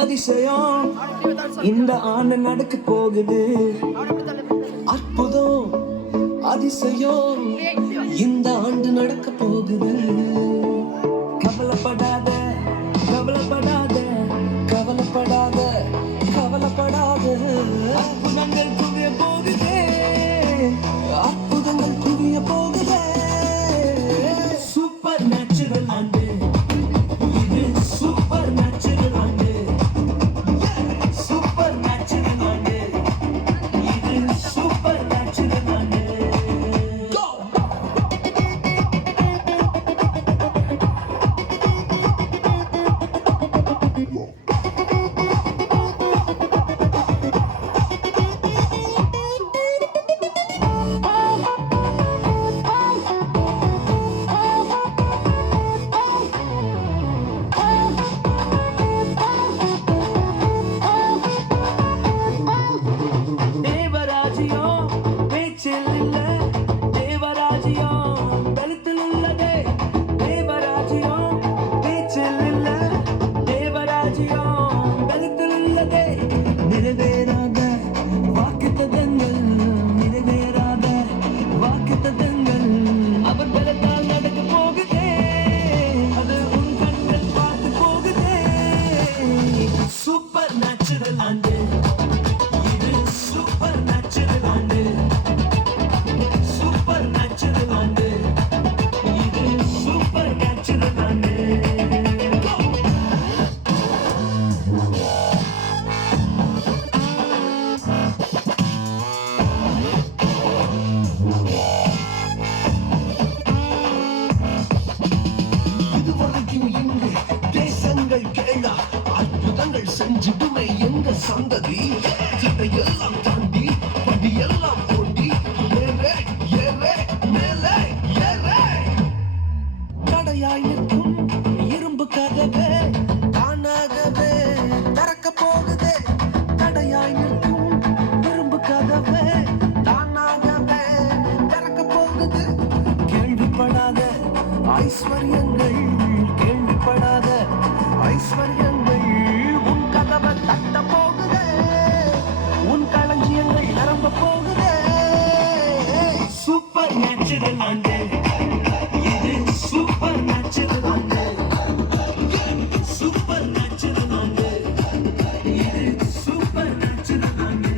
அதிசயம் இந்த ஆண்டு நடக்க போகுது. அற்புதம் அதிசயம் இந்த ஆண்டு நடக்க போகுது. கவலைப்படாத கவலைப்படாத கவலைப்படாத கவலைப்படாத. அற்புதங்கள் குவிய போகுதே, அற்புதங்கள் குவிய போகுதே. சூப்பர் நேச்சுரல் ஆண்டு இது, சூப்பர் நேச்சுரல் ஆண்டு, சூப்பர் நேச்சுரல் ஆண்டு இது, சூப்பர் நேச்சுரல் ஆண்டு. தேவராஜ்யம் பேச்சில் இல்ல, தேவராஜ்யம் பலத்தில் உள்ளதே. தேவராஜ்யம் பேச்சில் இல்ல, தேவராஜ்யம் பலத்தில் உள்ளதே. நிறைவேறாத வாக்குத்தத்தங்கள், நிறைவேறாத வாக்குத்தத்தங்கள் அவர் பலத்தால் நடக்க போகுதே. அது உன் கண்கள் பார்த்து போகுதே. சூப்பர் நேச்சுரல் ஆண்டு இது, சூப்பர் நேச்சுரல் ஆண்டு, சூப்பர் நேச்சுரல் ஆண்டு இது, சூப்பர் நேச்சுரல் ஆண்டு. இதுவரைக்கும் இங்கு தேசங்கள் கேளா, அற்புதங்கள் செஞ்சிடுமே எங்க சந்ததி. இதையெல்லாம் தாண்டி படியெல்லாம் ஓட்டி ஏறே ஏறே மேலே ஏறே. தடையாய் நிற்கும் இரும்பு கதவே தானாகவே திறக்க போகுதே. தடையாய் நிற்கும் இரும்பு கதவே தானாகவே திறக்க போகுது. கேள்விப்படாத ஐஸ்வர்யங்கள், கேள்விப்படாத ஐஸ்வர்யங்கள் உன் கதவை தட்ட போகுதே. உன் களஞ்சியங்கள் நிரம்ப போகுதே. சூப்பர் நேச்சுரல் ஆண்டு இது, சூப்பர் நேச்சுரல் ஆண்டு, சூப்பர் நேச்சுரல் ஆண்டு இது, சூப்பர் நேச்சுரல் ஆண்டு.